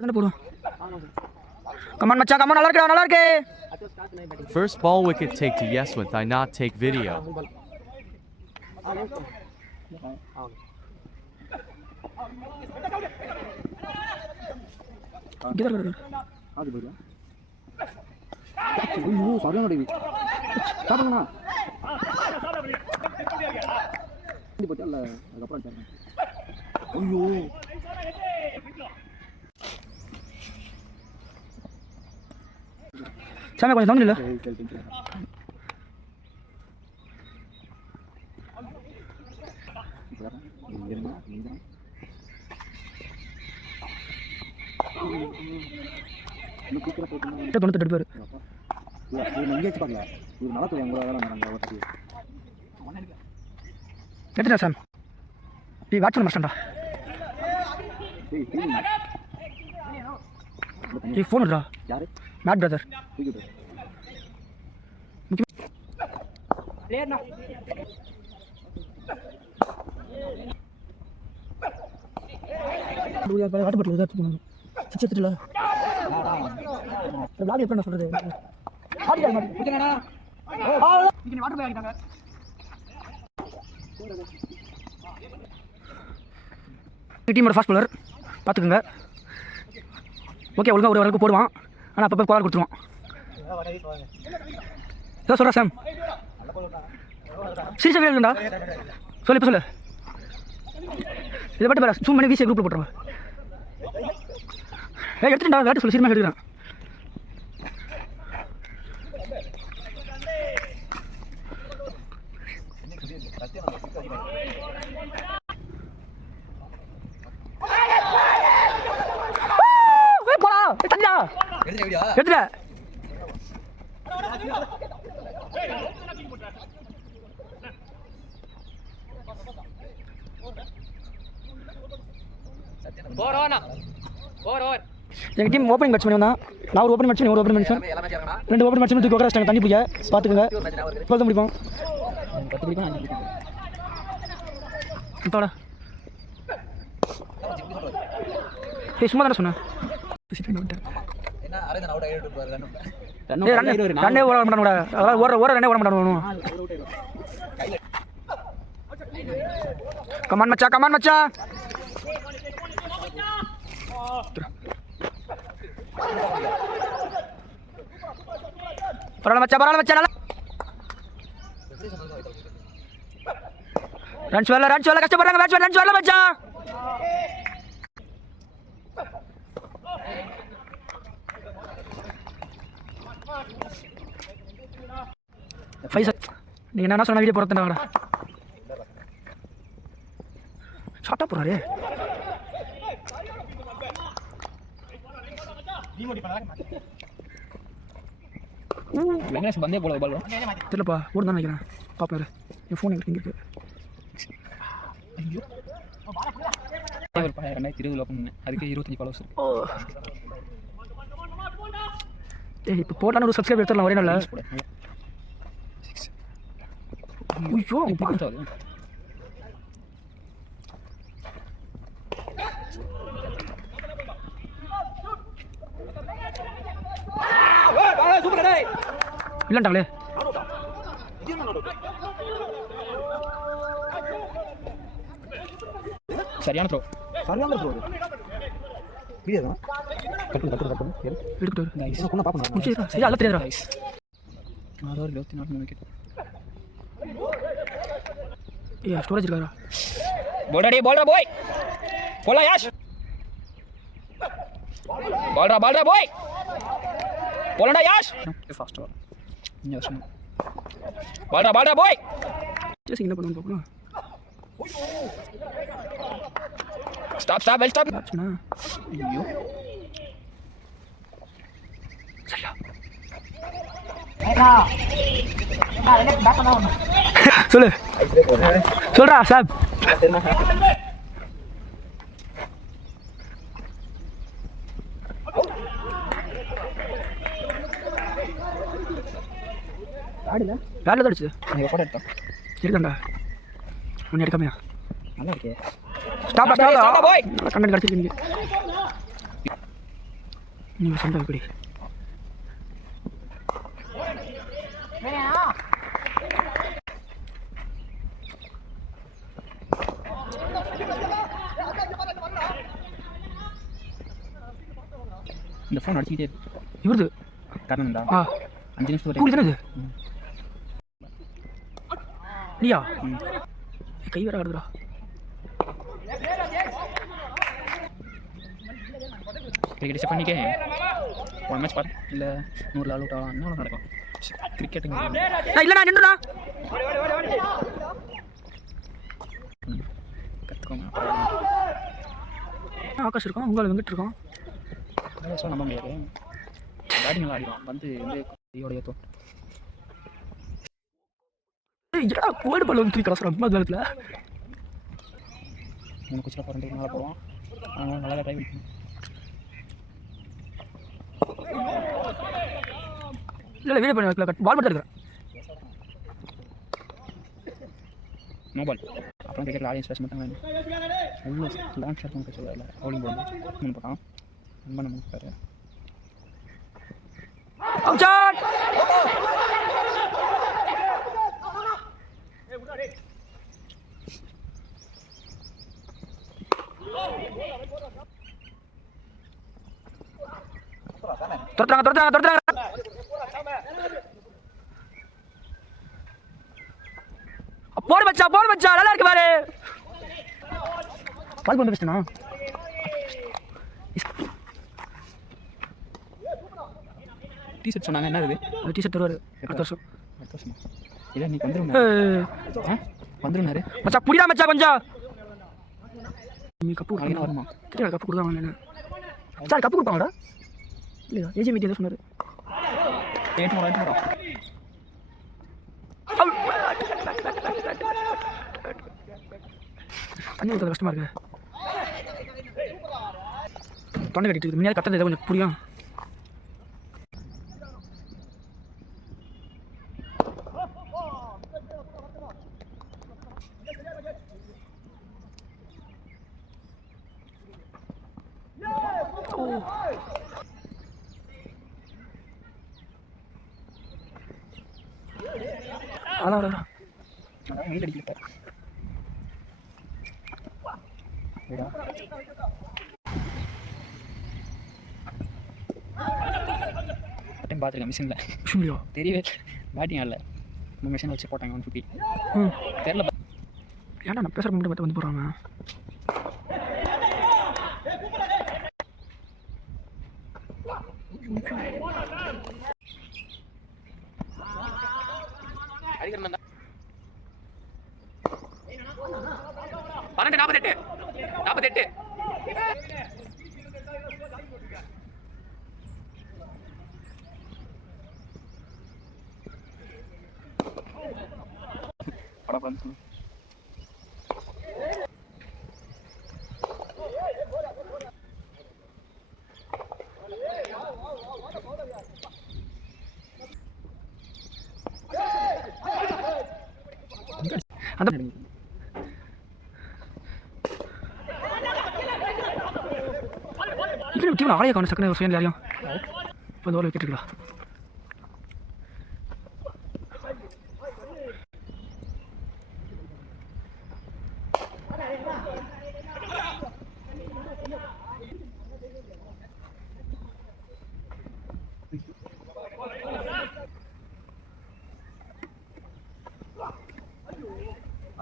Come on, macha, come on, நல்லா இருக்கு. First ball wicket take to Yeswant. I not take video. சாமி கொஞ்சம் தம்பி இல்ல தொண்ணூத்தெட்டு பேர் எத்தனை சாம் நீ வாட்ச் பண்ண மாட்டேன்டா நீ ஃபோன் விடுறா மேட் பிரதர் டீமோட ஃபாஸ்ட் பாலர் பார்த்துக்குங்க. ஓகே ஒழுங்காக ஒரு அளவுக்கு போடுவான், ஆனால் அப்பப்போ கோலார் கொடுத்துருவான். ஏதோ சொல்கிறா சாம் சீரியஸாக வேணுண்டா சொல்லு இப்போ சொல்லு. இதை மட்டும் பாரு ஜூம் பண்ணி வீசிய குரூப்பில் போட்டுருவேன். எடுத்துட்டா வேட்டு சொல்லு சீரியமாக எடுக்கிறேன். எடுத்துட்ட எங்கள் டீம் ஓப்பனிங் பேட்ஸ்மேன் வந்தான். நான் ஒரு ஓப்பனிங் பேட்ஸ்மேன், ஒரு ஓப்பனிங் பேட்ஸ்மேன், 2 ஓப்பனிங் பேட்ஸ்மேன் தூக்கி உட்கார தண்ணி பிடிக்க பார்த்துக்குங்க. 12 முடிப்போம். 10 பிடிப்போம். இப்போடா சும்மா தானே சொன்னேன். ரன்னே ஓட மாட்டானோட, அதாவது ஓட ரன்னே ஓட மாட்டானு. கமான் மச்சா, கமான் மச்சா. பரவாயில்ல மச்சா, பரவாயில்ல மச்சா. நல்லா ரன்ஸ் வரல கஷ்டப்படுறாங்க பேட்ஸ்மேன். ரன்ஸ் வரல மச்சா. நீங்க என்ன சொன்ன வீடியோ போறதுடா ஷார்ட்டா போறாரு. வெங்கடேஷ் பந்தே போல பால் தெரியலப்பா, ஓடுதான் நினைக்கிறேன். பாப்பாரு என் ஃபோன் இங்கே இருக்கு. ஐயோ 2020 ஓப்பன் பண்ணேன், அதுக்கு 25 ஃபாலோவர்ஸ் இருக்கு. ஏய் இப்போ போட்டான ஒரு சப்ஸ்கிரைப் எடுத்துடலாம் ஒரே நாள்ல. ஐயோ இல்லண்டாங்களே. சரியான த்ரோ, சரியான த்ரோ. வீடியோ தான் கட் பண்ணு எடுத்து गाइस கொண்ணா பாப்போம். சரி அல்ல தெரியுதுடா गाइस. 6 over 24 wicket. ஏய் ஸ்டோரேஜ் இருக்காடா. बोल रहा बॉय बोला याश. बोल रहा बॉय बोलना याश. फास्ट ओवर यस बोल रहा बॉय. जैसे என்ன பண்ணனும் பாப்போம். Stop well stop. ஐயோ சரியா நான் என்ன பேக் பண்ணனும் சொல்லு சொல்றா சாப். ஆடுல வேலை தான் அடிச்சு நீங்க போட்டோ எடுத்தோம். சரிடா ஒன்னு எடுக்காமையா நல்லா இருக்கே. ஸ்டாப் பாய் கண்டென்ட் கிடைச்சிருக்கு. நீங்கள் சொந்த எப்படி இந்த ஃபோன் அடிச்சுக்கிட்டே இருக்கு. இவருது காரணம் தான் 5 நிமிஷம் கூலி தானே இது நீயா கை வேற ஆடுதுடா கிரிக்கெட் செட் பண்ணிக்கே ஒரு மேட்ச் பார்த்து இல்லை 100 ஆல் அவுட் ஆகலாம் என்ன நடக்கும் கிரிக்கெட்டுங்க இல்லைண்ணா நின்றுண்ணா கற்றுக்கோங்க. ஆகாஷ் இருக்கான் உங்களுக்கு வெங்கிட்டு இருக்கான் சொல்ல நம்ப முடியாது. பேட்டிங் நல்லா ஆடிடும் வந்து கையோடைய தோ ஏடா கோல்டு பால் வந்து தூக்கி கலசுறான் ரொம்ப காலத்தில் மூணு குச்சில் போகிறேன் நல்லா போவோம் அதனால் நல்லா ட்ரை பண்ணி இல்லை வீடியோ பண்ணி வைக்கல பால் மட்டும் இருக்கிறேன் நோ பால் அப்புறம் கிரிக்கெட்டில் ஆடியன்ஸ் பேச மாட்டாங்க ஃபுல்லு லான்ச் ஷாட் பண்ண சொல்லல பவுலிங் போடுது மூணு பக்கம் ரொம்ப நம்ம பாரு அவுட் துரத்துறாங்க போடு மச்சா நல்லா இருக்கு பாரு பால் பண்ண பெஸ்ட்னா டிஷர்ட் சொன்னாங்க என்ன இது டிஷர்ட் தருவாரு அடுத்த வருஷம் இதை நீ வந்துடும் வந்துடுனாரு மச்சா புடிடா மச்சா கொஞ்சம் நீ கப்பு நாளைக்கு வருமா தெரியல கப்பு கொடுத்தாங்க சார் கப்பு கொடுப்பாங்கடா இல்லையா ஏஜி மீட்டிங் தான் சொன்னார் ஏட்டு போகிறோம் தண்ணி ஊற்றுறது கஷ்டமாக இருக்கு தொண்டை கட்டிட்டு இருக்கு முன்னாடி கத்துறது கொஞ்சம் புரியும் அதான் வெயில் அடிக்கல டைம் பார்த்துருக்கேன் மிஷினில் தெரியவே பேட்டிங் ஆடல மிஷினில் வச்சு போட்டாங்க 150 தெரியல ஏன்டா நான் பேசுகிற மட்டும் வந்து போடுறாங்க அடிக்கிறேன் 48 அந்த இங்கே டீம் ஆளைய காணும் சக்கரை ஒரு யாரையும் இப்போ இந்த ஓலை விட்டுருக்கா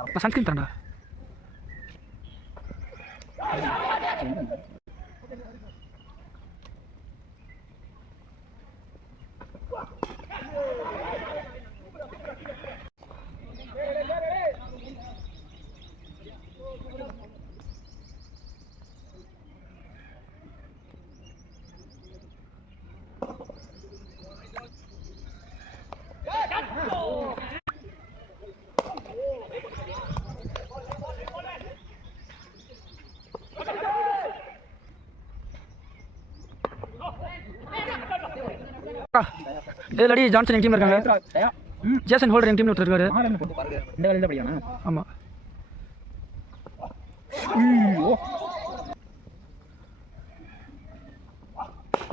நான் சன்ஸ்கிரீன் தரேன்டா இதில் ஜான்சன் என் டீம் இருக்காங்க ஜேசன் ஹோல்டர் என் டீம் ஒருத்தர் இருக்காரு இந்த வேலையில் படிக்கணும் ஆமாம்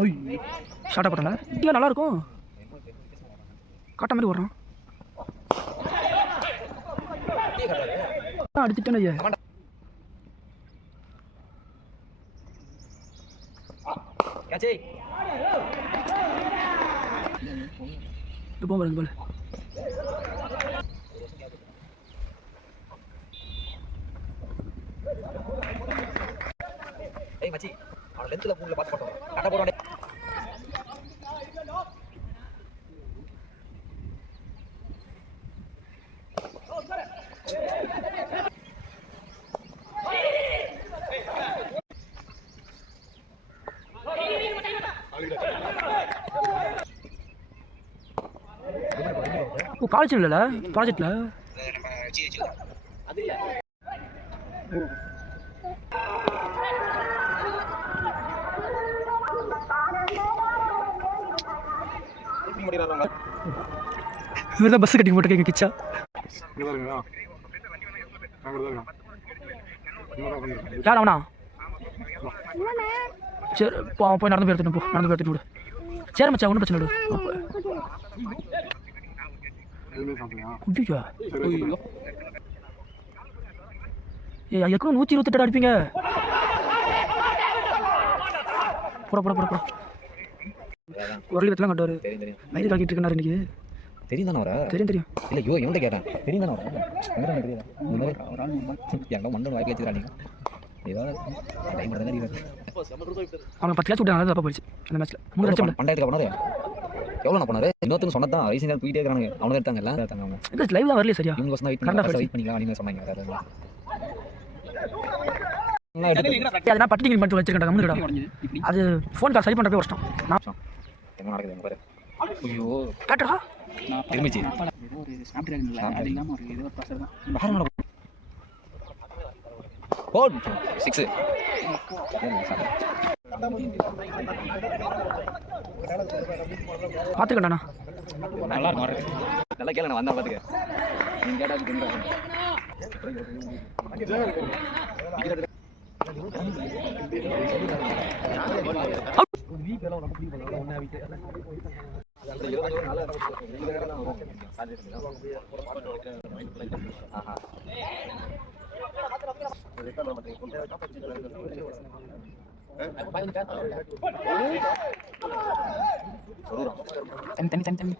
ஐயோ ஷார்ட்டாக போட்டாங்க இங்கே நல்லாயிருக்கும் காட்ட மாதிரி வர்றான் அடிச்சுட்டேன் ஐயா இப்போ பாருங்க பால் மச்சி அவன் லென்த்ல பூல்ல பாத்து போட்டோம் கட்ட போறானே ஓ காலேஜ் இல்லைல்ல ப்ராஜெக்டில் அது இல்ல இவர் தான் பஸ் கட்டி போட்டு கேட்க கிச்சா யார் அவனா சரி போய் நடந்து போய் எடுத்துட்டு போ நடந்து போய் எடுத்துட்டு விடு சரி மச்சா ஒன்றும் பிரச்சனை விடு ஏ அதுக்கும் 128 அடிப்பீங்க போட போட போட போட ஒரு லட்சம் கட்டுவார் வயிறு காக்கிட்டு இருக்காரு இன்னைக்கு தெரியும் தானே வர தெரியும் இல்ல யோ எவன்கிட்ட கேட்டேன் தெரியும் தானே வர எங்கே தெரியுதா இந்த மாதிரி எங்க மண்ணு வாய்க்கு வச்சுக்கிறாங்க ஏதாவது டைம் தானே அவனை 10 கேட்ச் விட்டாங்க தப்பா போயிடுச்சு அந்த மேட்ச்ல 3 லட்சம் பண்டாயிரத்துக்கு பண்ணாரு எவ்வளோ நான் பண்ணாரு இன்னொருத்தன் சொன்னதான் வயசு நேரம் போயிட்டே இருக்காங்க அவனுக்கு எடுத்தாங்க எல்லாம் எடுத்தாங்க அவங்க லைவ் தான் வரல சரியா இவங்க வசந்தா வெயிட் பண்ணிக்கலாம் அப்படின்னு சொன்னாங்க அதெல்லாம் பட்டிங் பண்ணிட்டு வச்சிருக்கேன் கம்மிடா அது ஃபோன் கால் சரி பண்ணுறப்பே கஷ்டம் நான் என்ன நடக்குது எங்க பாரு ஐயோ காட்டுறா திரும்பிச்சு ஒரு ஸ்னாப் டிராகன் இல்லை அது இல்லாமல் ஒரு ஏதோ ஒரு ப்ராசர் தான் ஓ 6 பார்த்துக்கண்டாண்ணா நல்லா இருக்கும் வரது நல்லா கேளு நான் வந்தா பார்த்துக்க நீங்க கேட்டா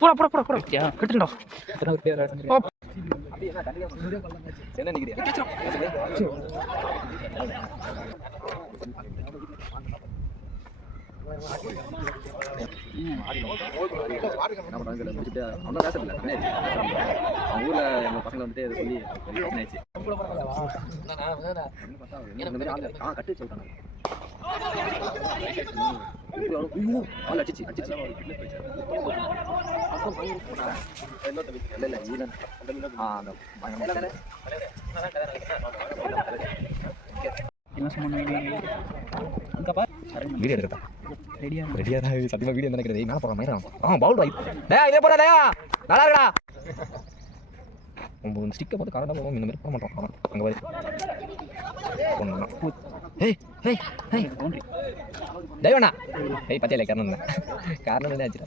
போடா போடா போடா போடா எடுத்துட்டா என்ன நினைக்கிறீங்க முடிச்சுட்டு அவங்க பேசல அவங்க ஊர்ல எங்க பசங்க வந்துட்டு அதை சொல்லி கட்டு சொல்றாங்க அடிச்சு அடிச்சு வீடியோ எடுக்கா ரெடியா தான் சத்தியமா வீடியோ நினைக்கிறது மேலே போகிற மாதிரி பவுல் ரைட் இதே போடா டேயா நல்லா இருக்கடா நம்ம ஸ்டிக்கை பார்த்து கரெக்டாக போவோம் இந்த மாதிரி போட மாட்டோம் அங்கே போய் போடணும் ஏய் ஏய் ஏய் தெய்வண்ணா ஏய் பச்சையில காரணம் என்ன ஆச்சு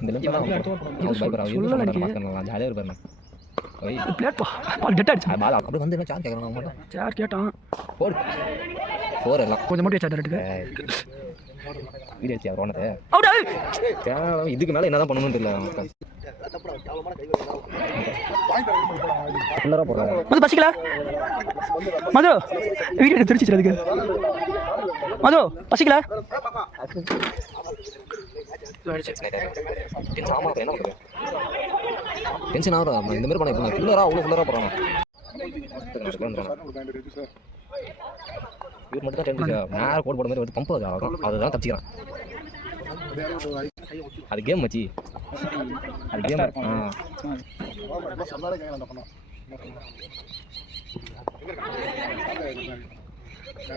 இந்த ஜாலியாக இருப்பாரு அப்படி வந்து என்ன சார் கேட்கணும் சார் கேட்டான் ஃபோர் எல்லாம் கொஞ்சம் மட்டும் சார் வீடியோ வச்சு அவர் ஒன்றதை இதுக்கு மேலே என்ன தான் பண்ணணும்னு தெரியல மது பசிக்கல மது வீடியோ தெரிச்சிச்சு அதுக்கு மது பசிக்கல டென்ஷன் ஆகும் இந்த மாதிரி பண்ண ஃபுல்லராக அவ்வளோ ஃபுல்லராக போகிறாங்க இவர் மட்டும் தான் டென்ஷன் நேரம் கோட் போட மாதிரி வந்து பம்பு ஆகும் அதுதான் தப்பிச்சிக்கிறான் அது கேம் மச்சி அது கேம்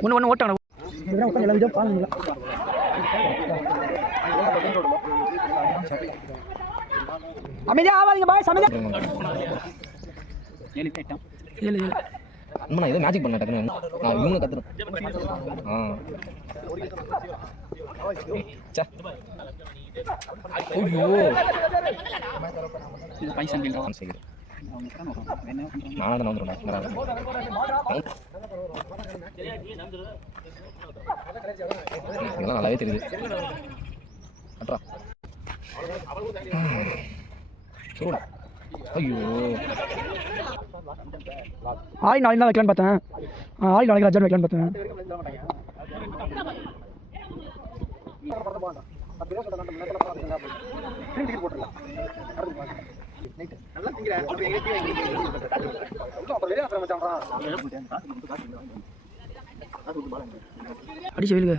ஒன்று ஒன்று ஓட்டாங்க எல்லா வீடியோ பாருங்க அமைதியா ஆவாதீங்க பாய் அமைதியா 7 8 7 அம்மா நான் ஏதோ மேஜிக் பண்ண டக்குன்னு நான் இவங்க கத்துறேன். ஐயோ இது பைசன் பில் சரி அவங்க தான் வரும் என்ன பண்றாங்க நானே தான் வந்துடுறேன். இதெல்லாம் நல்லாவே தெரியுது. அட்ரா சூடா. ஐயோ ஆய் நாளைக்கு தான் வைக்கலான்னு பார்த்தேன். ஆய் நாளைக்கு ராஜா வைக்கலான்னு பார்த்தேன். அடிச்சு வெயிலுங்க.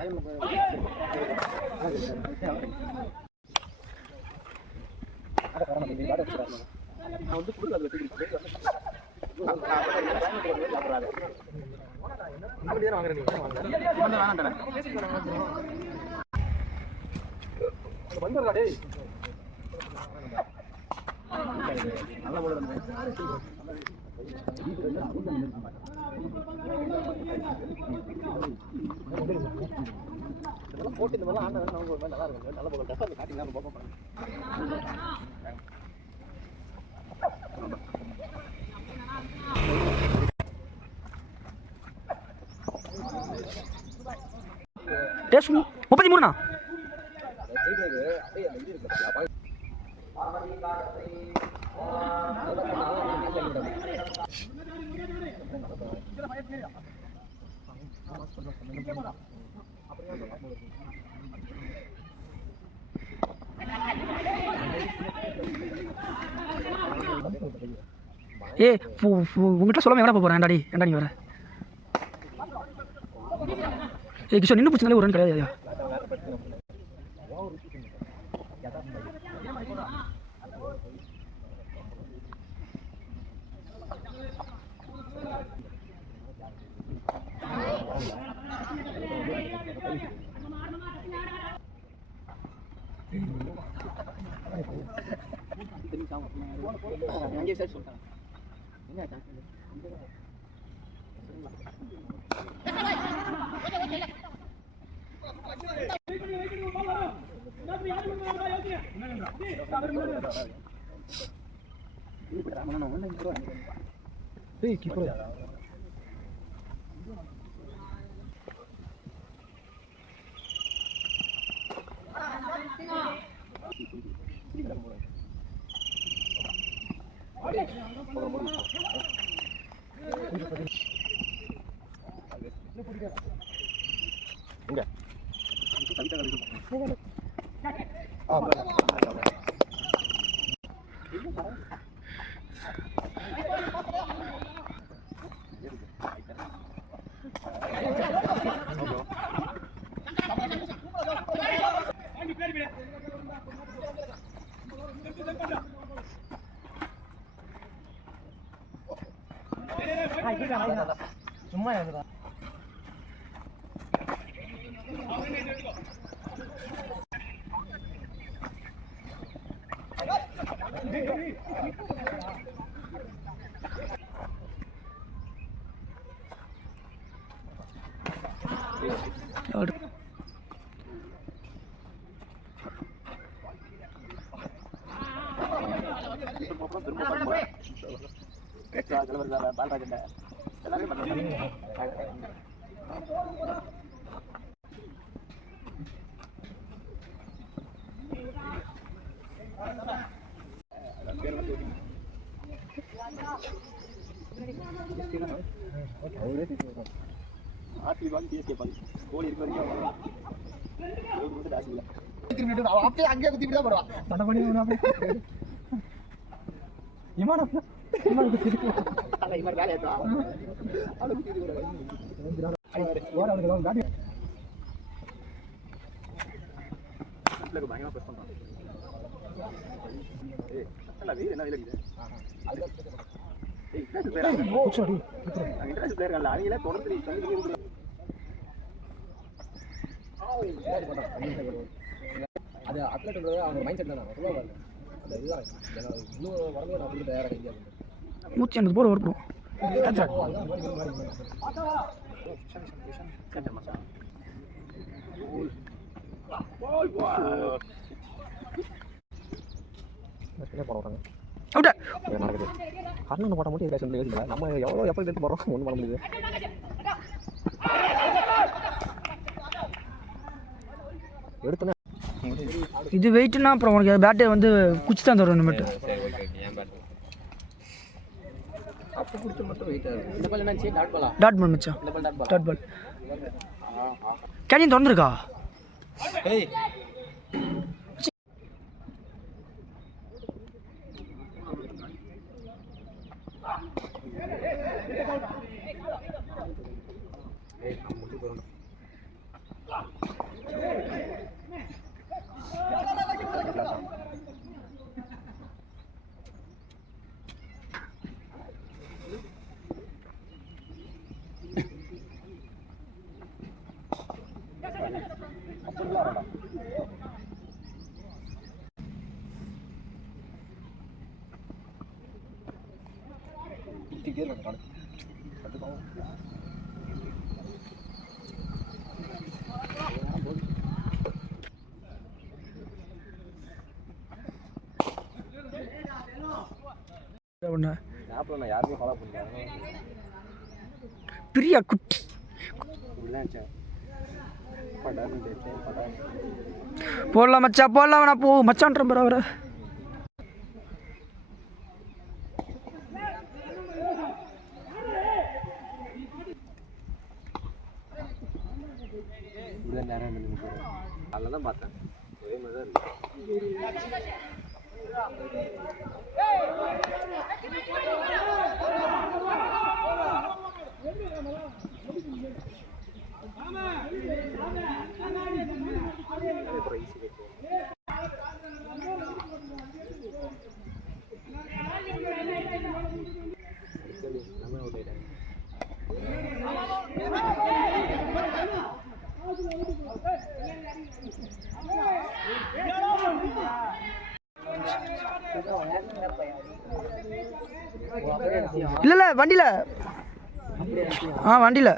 டேஸ் 33ண்ணா. ஏ உங்கள்கிட்ட சொல்லாமல் எவ்வளோ போகிறேன் ஏன்டா நீ வர? ஏ கிஷோர் நின்று பிடிச்சதாலே ஒரு ரன் கிடையாது. சும்மா அப்படியே அங்கே குத்தி விட போடுவா தடை பண்ணி விமானம் அது அத்லெட் அவங்க மைண்ட் செட் தான் சொல்லுவாங்க. அந்த இதுதான் இன்னும் வரவே நான் தயாராக 150 போர் ஓடுறோம். அவுட்டா நடக்குது கர்ணன் போட்ட மட்டும் யோசிக்கல யோசிக்கல நம்ம எவ்வளோ எப்போ எடுத்து போகிறோம் ஒன்றும் பண்ண முடியுது. எடுத்தோன்னே இது வெயிட்னா அப்புறம் உனக்கு பேட்டே வந்து குச்சி தான் தரும் இனிமேட்டு. அப்போ குடிச்ச மட்டும் வெயிட்டாக இருக்கும். இந்த பால் என்னாச்சு? டாட் பால் மச்சான். இந்த பால் டாட் பால் கேரியன் திறந்துருக்கா? ஏய் யாருமே ஃபாலோ பண்ணிட்டாங்க. பிரியா குட்டி போடலாம் மச்சா போடலாம். நான் போ மச்சான்ற பாரு அவரை. அதில் தான் பார்த்தேன் ஒரே மாதிரி தான் இருக்கு. இல்லை இல்லை வண்டியில் வண்டியில்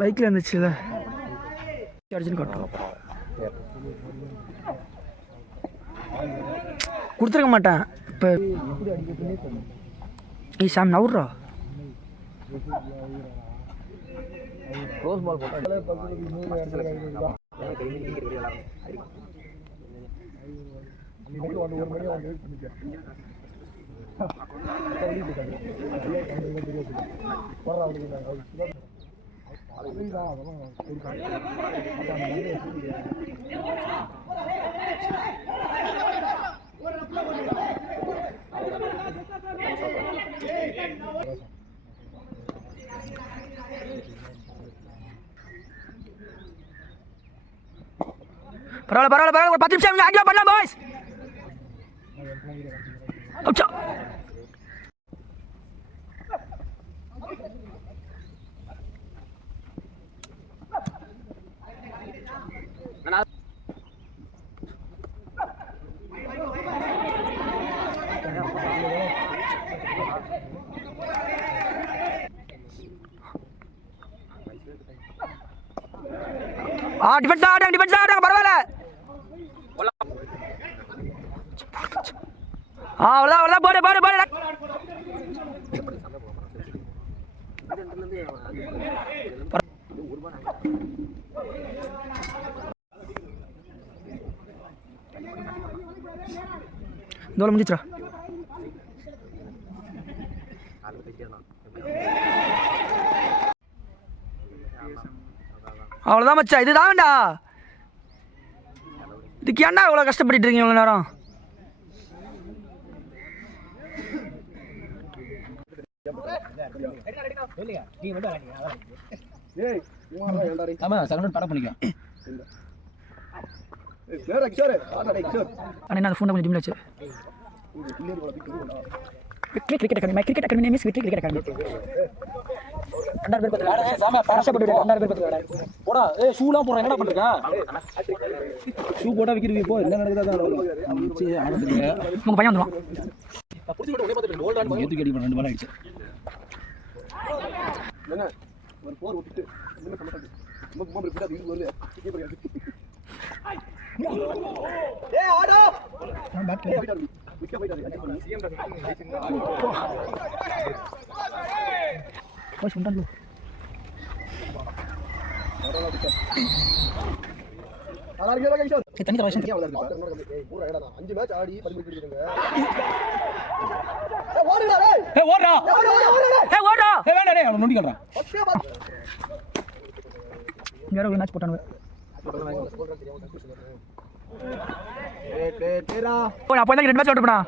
பைக்கில் இருந்துச்சுல்ல சார்ஜின்னு காட்டும். கொடுத்துருக்க மாட்டேன் இப்போ. ஏய் சாம் நவுர்றா. ரோஸ் பால் போட்டால் பரவாயில்ல ஒரு 10 நிமிஷம் ஆங்கில பண்ணலாம் பாய்ஸ். அச்சா டிஃபென்ஸ் ஆடுங்க பரவாயில்ல. அவ்வளோதான் போடு. இதோட முடிச்சுடா. அவ்வளோதான் மச்சா, இதுதான் வேண்டா. இதுக்கு ஏன்டா இவ்வளோ கஷ்டப்பட்டு இருக்கீங்க இவ்வளோ நேரம்? அண்ணா ஃபோன் கொஞ்சம் ஜிம்ல வச்சு cricket academy cricket academy name is cricket academy. 2000 பேர் பார்த்து கஷ்டப்பட்டு 2000 பேர் பார்த்து போடா. ஏய் ஷூலாம் போடுறேன், என்னடா பண்றீங்க? ஷூ போட்டா விக்கிறீங்க. இப்போ என்ன நடக்குதா உங்க பையன் வந்துடும். எதுக்கு அடி பண்ண 2 பால் ஆயிடுச்சு. ஒரு போர் விட்டுட்டு என்ன பண்ண மாட்டேன். ரொம்ப ரிப்பீட் அது வருது. ஏய் ஆடோ நான் பேக் விக்க போயிட்டாரு. சிஎம் போய் சொன்னான். தண்ணி தர ஊரா இடா 5 மேட்ச் ஆடி 10 பண்ணிருக்கீங்க. ஏய் ஓடுடா டேய். ஏய் ஓடுடா. ஏய் ஓடுடா. ஏய் வேணா டேய் அவன் நொண்டி கறறான். இங்க ஒரு மேட்ச் போட்டானுங்க. ஏய் டேரா. ஓ நான் போய் 2 மேட்ச் ஓடுறேன்டா.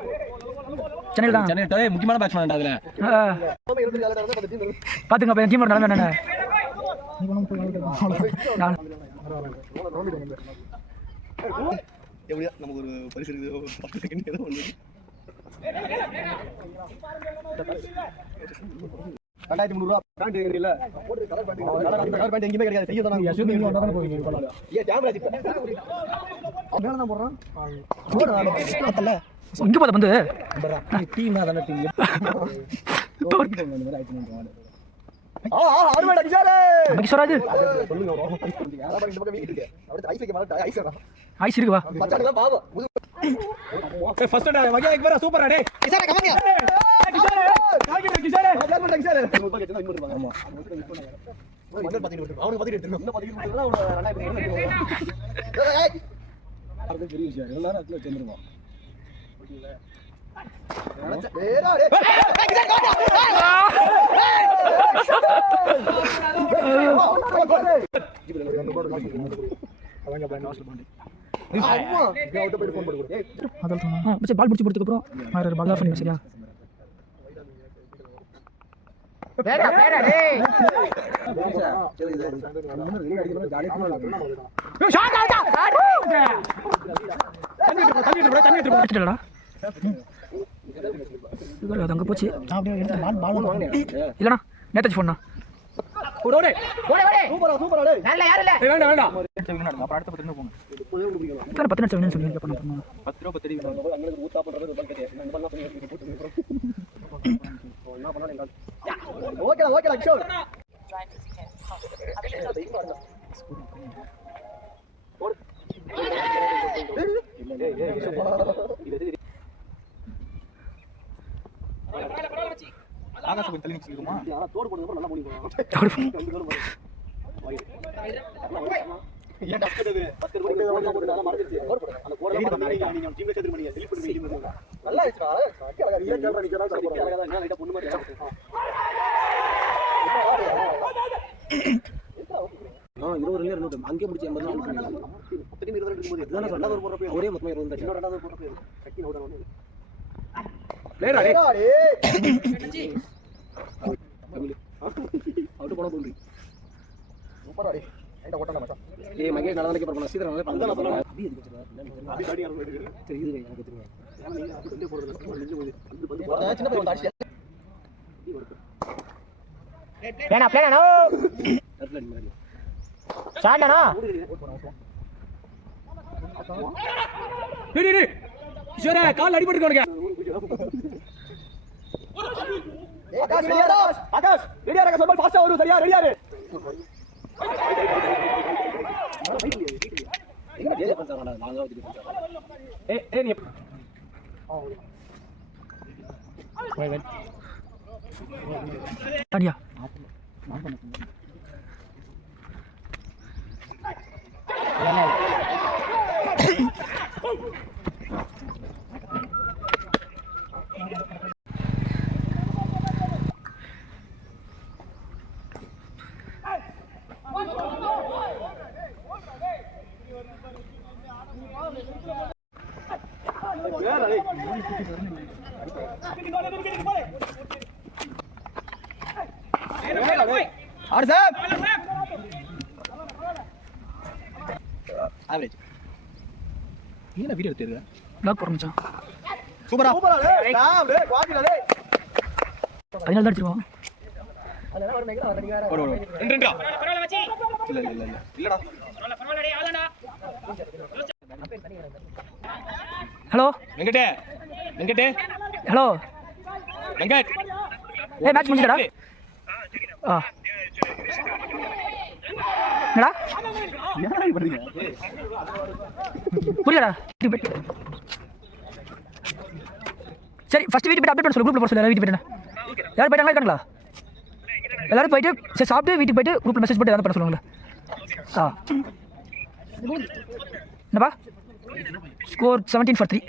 சென்னை தான். சென்னை டேய் முக்கியமான பேட்ஸ்மேன்டா அதுல. பாத்துங்க பையன் டீம் நிலைமை என்னன்னு. நீ போணும் போய் நான் எப்படியா நமக்கு ஒரு பரிசு இருக்குது. ஒரு 10 செகண்ட் ஏதோ ஒன்று 2300 ரூபாய் பேண்ட் இல்ல போட்டு கலர் பேண்ட் எங்கேயுமே கிடையாது. செய்ய தான் நாங்க ஷூட்டிங் வந்தா தான் போவீங்க போலாம். ஏ கேமரா ஜிப் மேல தான் போறோம். போறா பார்த்தல இங்க போத வந்து டீம் தான் அந்த டீம் ஆடுடா கிஷோரே கிஷோராஜ் சொல்லுங்க யாரா இந்த பக்கம் வீக் இருக்கு. அப்படியே ஐஸ் வைக்க மாட்டா ஐஸ் வரா ஐஸ் இருக்கு வா மச்சான் தான் பாவம். ஓகே ஃபர்ஸ்ட் டே வகையா एक बार சூப்பரா டேய் கிஷோரே கமங்க கிஷோரே காகிரே கிஷோரே ஜார்மன் கிஷோரே ஒரு பாக்கெட் தான் இன்னொரு ஆமா மன்னர் பாத்திட்டு விட்டு அவனுக்கு பாத்திட்டு எடுத்துங்க இன்னும் பாத்திட்டு விட்டுறா அவன 2000 ஏய் அது பெரிய விஷயம் எல்லாரும் அதுல சேர்ந்துருவான். ஓகேல ஏடா டேய் அவங்க பிளான் ஹாஸ்டல் பண்ணி ஆமா நான் அவுட் போய் ஃபோன் பண்ணு ஏய் அதல்ல மச்சான் பால் பிடிச்சு போறதுக்கு அப்புறம் மாற பால் ஆஃப் பண்ணி சரியா வேடா வேடா டேய் ஷாட் தண்ணி போடா இது அங்க போச்சு. அப்படியே எடுத்து பால் வாங்குனே இல்லனா நேத்தாச்சு போனா ஓடு ஓடு ஓடு ஓடு சூப்பரா சூப்பரா டேய் நல்ல யார் இல்ல ஏய் வேண்டாம் வேண்டாம் அப்புறம் அடுத்த 10 நிமிஷம் போங்க. இத்தனை 10 நிமிஷம் வேணும்னு சொன்னீங்க பண்ண 10 ரூபாய் 10 வேணும் அங்க ஊத்தா பண்றது பால் கேட்டே நான் பண்ணா பண்ணி என்ன பண்ணா நீங்க ஓகேடா ஓகேடா கிஷோர் ஆகாச கொஞ்சம் தள்ளி நிக்குமா ஆனா தோடு போடுறது நல்லா மூடி போறோம். ஏன் டஸ்கது 10 ரூபாய் போடுறத மறந்துச்சு தோடு போடுங்க அந்த கோட நீங்க டீம்ல சேர்த்து பண்ணீங்க செலிப் பண்ணி நல்லா இருக்குடா அக்கா அழகா இல்ல கேமரா நிக்கறா சூப்பரா அழகா நான் லைட்டா பொண்ணு மாதிரி நான் 20 இல்ல 200 அங்கே முடிச்சு 80 தான் 10 டீம் 22 இருக்கும்போது இதுதான ரெண்டாவது போறப்ப ஒரே மொத்தமா 20 தான் ரெண்டாவது போறப்ப சக்தி நோட வந்து லேடா டேய் அவுட் போட போறீ சூப்பரா டேய் ஐட்ட ஓட்டங்க மச்சான் ஏய் மகே நடந்துக்க போறோம் சீக்கிரம் வந்து பண்ணலாம் சொல்லலாம் அபி எதுக்கு சொல்றா அபி காடி ஆறு போயிடு தெரியுது எனக்கு தெரியும் நீங்க அப்படி வந்து போறது நின்னு போகுது அது சின்ன பையன் தாடி வேணா பிளானா நோ சாண்டனா டேய் டேய் கிஷோரே கால் அடிபட்டு போடுங்க ஆகாஷ் ரெடியா ஆகாஷ் ரெடியா ரக சொல்ல ஃபாஸ்டா வரு சரியா ரெடியா இரு எங்க டேல பண்றாங்கடா நாங்க வந்து ஏய் நீ போய் வென் அடியா और साहब एवरेज ये ना वीडियो எடுத்துறீங்க லாக் போற மச்சான் சூப்பரா சூப்பரா டேய் காம் டேய் குவாலிட்டி டேய் அதனால தான் அடிச்சிருவோம் ஹலோ வெங்கடே வெங்கடே ஹலோ வெங்கட் மேட்ச் முடிஞ்சடா என்னடா புரியலடா சரி ஃபர்ஸ்ட் வீட்டுக்கு போய்ட்டு அப்டேட் பண்ண சொல்லு குரூப்ல போட சொல்லு வீட்டுக்கு போய்ட்டு யாரும் போயிட்டாங்களா இருக்காங்களா எல்லாரும் போயிட்டு சரி சாப்பிட்டு வீட்டுக்கு போயிட்டு குரூப்ல மெசேஜ் போட்டு எதாவது பண்ண சொல்லுவாங்களே என்னப்பா ஸ்கோர் 17-3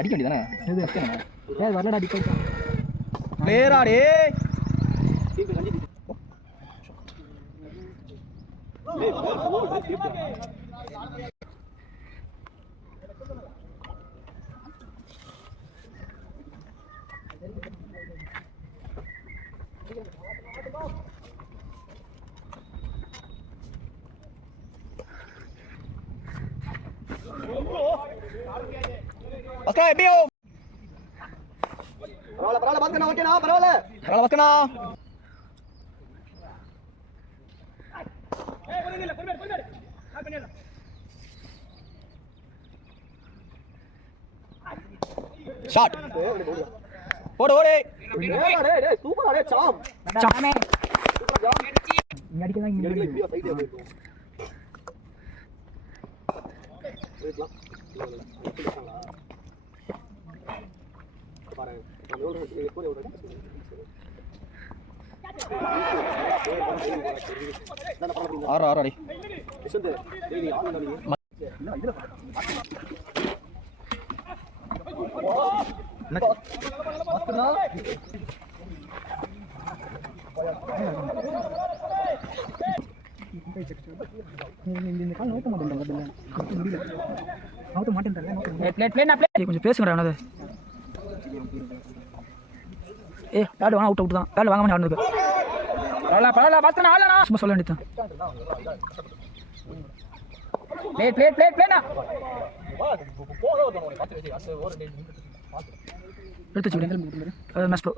அடிக்க வேண்டியதானே வரலடா பிளேயராடே எப்படியோ பரவாயில்ல பாத்துக்கண்ணா ஓகேண்ணா பரவாயில்ல பாத்துக்கண்ணா ஷாட் ஓடு ஓடு சூப்பரா சாம் சாமே இங்க அடிக்கலாம் இங்க ஆறு ஆறு அடி கொஞ்சம் பேசுங்கடா பேட் வாங்க அவுட் தான் பேட் வாங்க ஆடுனது சும்மா சொல்ல வேண்டியதான் எடுத்து வச்சு match bro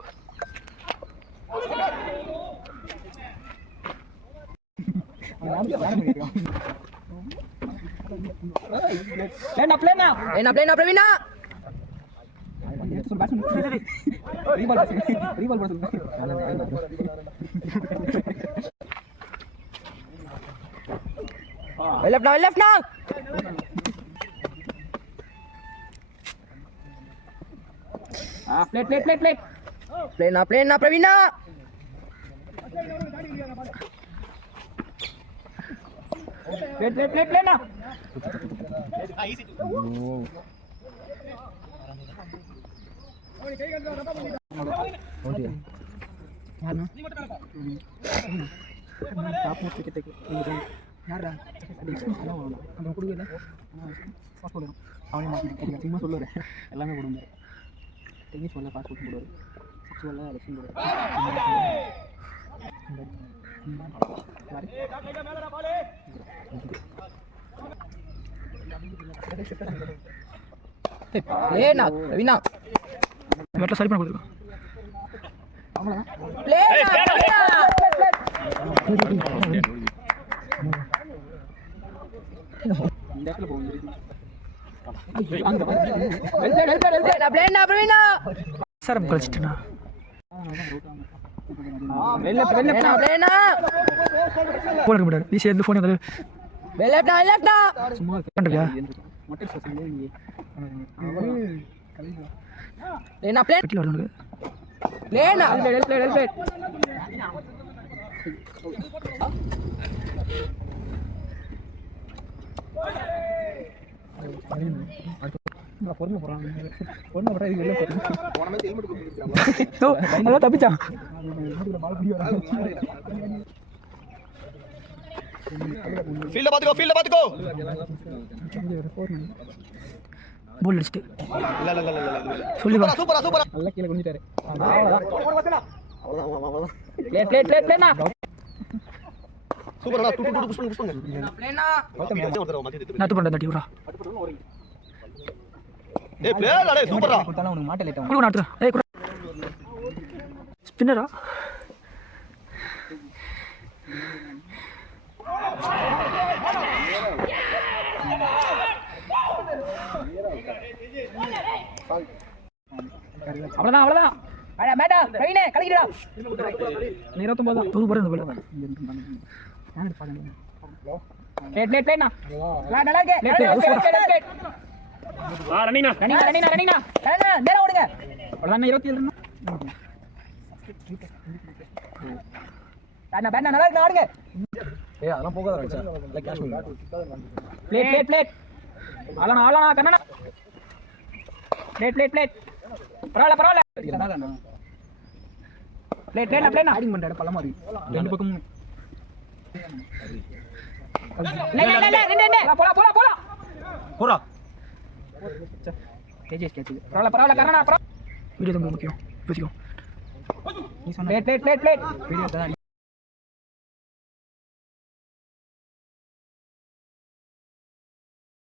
Praveena left now play na Pravina play na சும்மா சொல்லுவார் எல்லாமே போடுவார் டென்னிஸ் வரல பாஸ் போட்டு போடுவார் சிக்ஸ் வரல லெசன் போடுவார் சரி பண்ண கொடுத்துருக்கோம் சார் கழிச்சிட்டேண்ணா போன முடியாது நீ சேர்ந்து போன் வந்து சும்மா கண்டியா பொருள் போறான் தப்பிச்சான் ஃபீல்ட பாத்துக்கோ போல் அடிச்சிட்டு இல்ல சொல்லி வா சூப்பரா நல்லா கீழே குனிஞ்சிட்டாரு அவ்வளவுதான் பிளேட்னா சூப்பரா புஷ் பண்ணுங்க நாத்து பண்ண தட்டி விடுறா ஏய் பிளே அடே சூப்பரா கொடுத்தாலும் உனக்கு மாட்ட லேட் ஆகும். குடு நாத்து ஏய் குடு ஸ்பின்னரா அவ்வளவுதான் அட மேடா ரவினே கலக்கிடா 29 தான் தூக்கு போற இந்த லேட்னா நல்லா இருக்கு ரன்னிங்னா நேரா ஓடுங்க அவ்வளவுதான் 27 பேட் நல்லா இருக்கு ஆடுங்க ஏய் அதெல்லாம் போகாத வச்சா இல்ல கேஷ் பிளேட் ஆளனா கண்ணனா பிளேட் பரவாயில்ல பிளேட் ஆடிங் பண்றாரு பழமா இருக்கு ரெண்டு பக்கமும் போடா கேஜிஎஸ் கேட்ச் பரவாயில்ல கண்ணனா வீடியோ ரொம்ப முக்கியம் பேசிக்கோ நீ சொன்ன பிளேட் வீடியோ தான்